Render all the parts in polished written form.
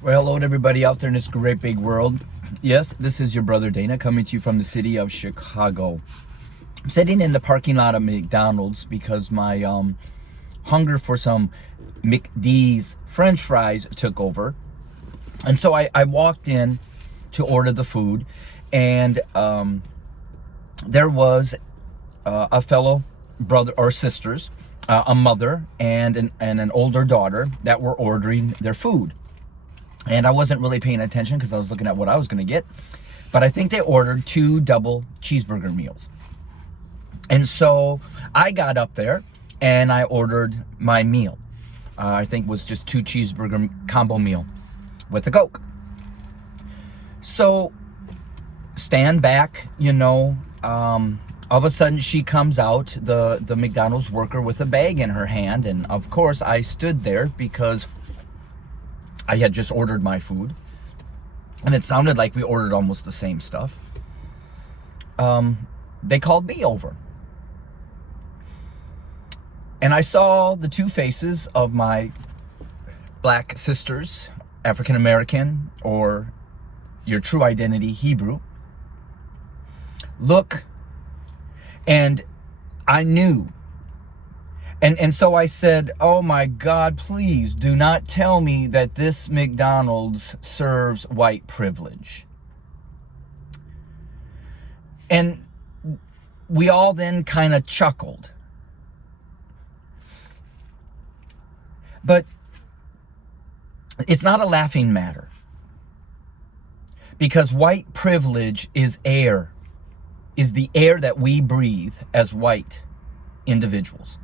Well, hello to everybody out there in this great big world. Yes, this is your brother Dana coming to you from the city of Chicago. I'm sitting in the parking lot of McDonald's because my hunger for some McD's French fries took over. And so I walked in to order the food, and there was a fellow brother or sisters, a mother and an older daughter that were ordering their food. And I wasn't really paying attention because I was looking at what I was going to get. But I think they ordered 2 double cheeseburger meals. And so I got up there and I ordered my meal. I think it was just 2 cheeseburger combo meal with a Coke. So stand back, all of a sudden she comes out, the McDonald's worker, with a bag in her hand. And of course I stood there because I had just ordered my food, and it sounded like we ordered almost the same stuff. They called me over, and I saw the 2 faces of my black sisters, African American, or your true identity, Hebrew, look, and I knew. And so I said, oh my God, please do not tell me that this McDonald's serves white privilege. And we all then kind of chuckled. But it's not a laughing matter, because white privilege is air, is the air that we breathe as white individuals.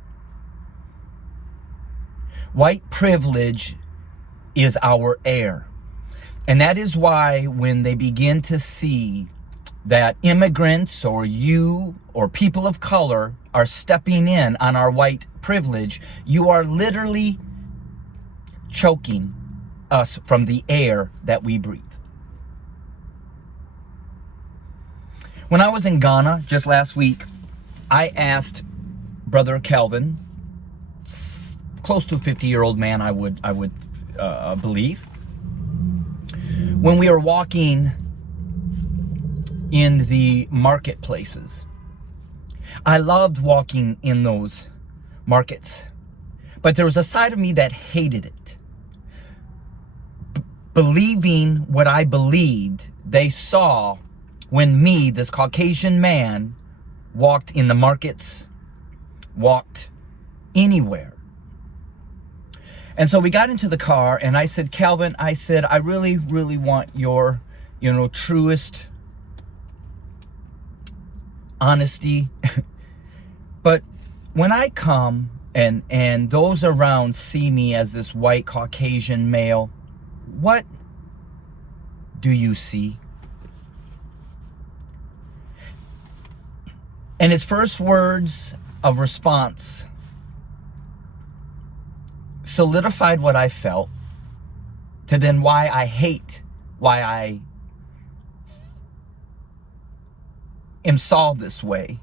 White privilege is our air. And that is why when they begin to see that immigrants or you or people of color are stepping in on our white privilege, you are literally choking us from the air that we breathe. When I was in Ghana just last week, I asked Brother Calvin, close to a 50-year-old man, I would believe, when we were walking in the marketplaces. I loved walking in those markets, but there was a side of me that hated it. Believing what I believed they saw when me, this Caucasian man, walked in the markets, walked anywhere. And so we got into the car, and I said, Calvin, I said, I really, really want your, truest honesty. But when I come and those around see me as this white Caucasian male, what do you see? And his first words of response solidified what I felt, to then why I am saw this way.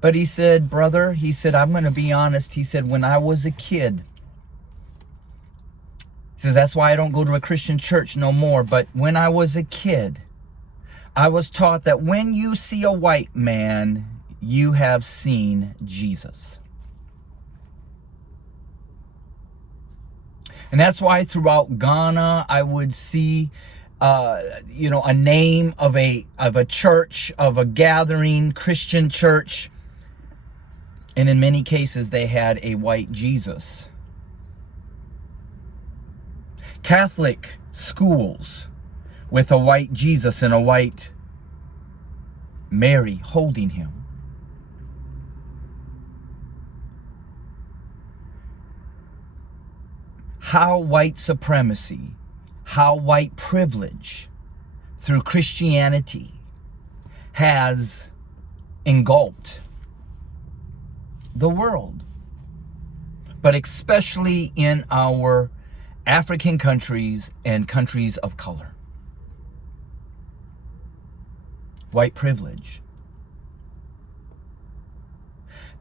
But he said, brother, he said, I'm going to be honest. He said, when I was a kid, he says, that's why I don't go to a Christian church no more. But when I was a kid, I was taught that when you see a white man, you have seen Jesus. And that's why throughout Ghana, I would see, a name of a church, of a gathering Christian church. And in many cases, they had a white Jesus. Catholic schools with a white Jesus and a white Mary holding him. How white supremacy, how white privilege through Christianity has engulfed the world, but especially in our African countries and countries of color. White privilege.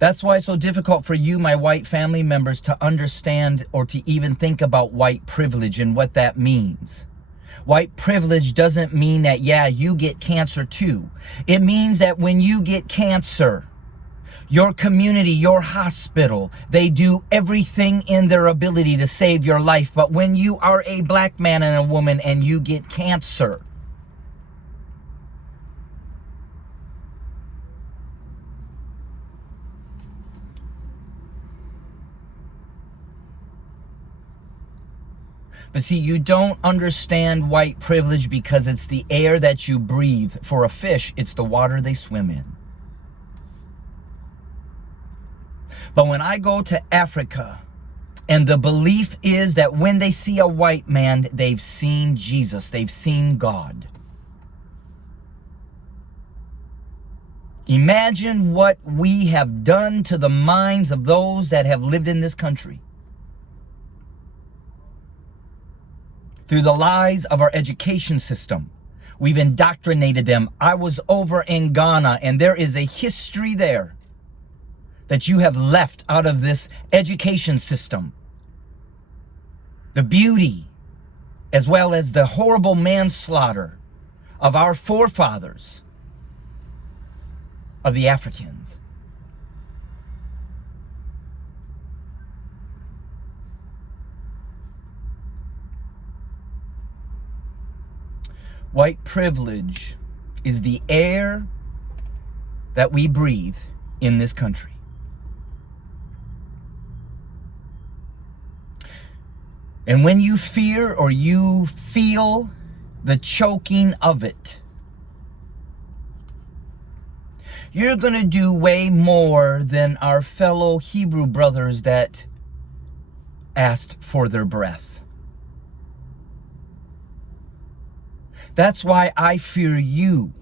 That's why it's so difficult for you, my white family members, to understand or to even think about white privilege and what that means. White privilege doesn't mean that, yeah, you get cancer too. It means that when you get cancer, your community, your hospital, they do everything in their ability to save your life. But when you are a black man and a woman and you get cancer, but see, you don't understand white privilege because it's the air that you breathe. For a fish, it's the water they swim in. But when I go to Africa, and the belief is that when they see a white man, they've seen Jesus, they've seen God. Imagine what we have done to the minds of those that have lived in this country. Through the lies of our education system, we've indoctrinated them. I was over in Ghana, and there is a history there that you have left out of this education system. The beauty, as well as the horrible manslaughter of our forefathers, of the Africans. White privilege is the air that we breathe in this country. And when you fear or you feel the choking of it, you're going to do way more than our fellow Hebrew brothers that asked for their breath. That's why I fear you.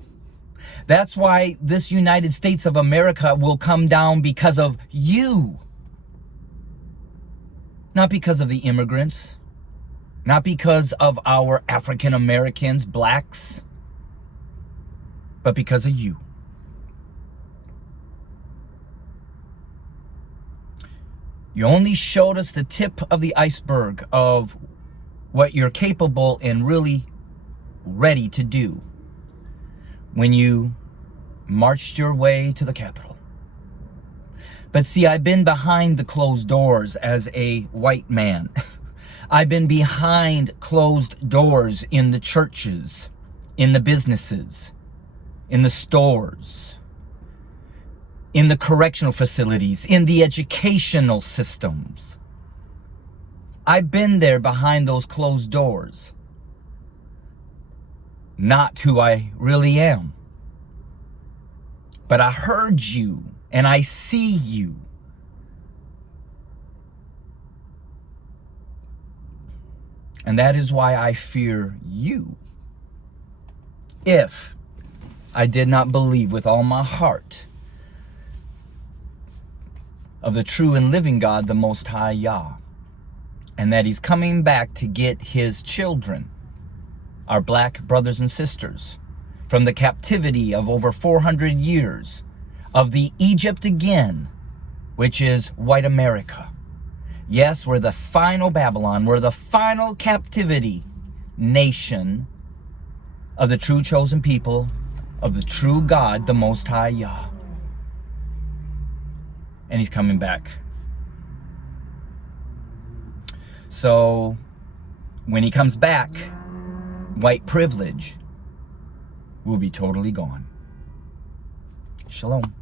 That's why this United States of America will come down because of you. Not because of the immigrants, not because of our African Americans, blacks, but because of you. You only showed us the tip of the iceberg of what you're capable and really ready to do when you marched your way to the Capitol. But see, I've been behind the closed doors as a white man. I've been behind closed doors in the churches, in the businesses, in the stores, in the correctional facilities, in the educational systems. I've been there behind those closed doors. Not who I really am. But I heard you. And I see you. And that is why I fear you. If I did not believe with all my heart of the true and living God, the Most High Yah, and that He's coming back to get His children, our black brothers and sisters, from the captivity of over 400 years of the Egypt again, which is white America. Yes, we're the final Babylon. We're the final captivity nation of the true chosen people, of the true God, the Most High Yah. And He's coming back. So, when He comes back, white privilege will be totally gone. Shalom.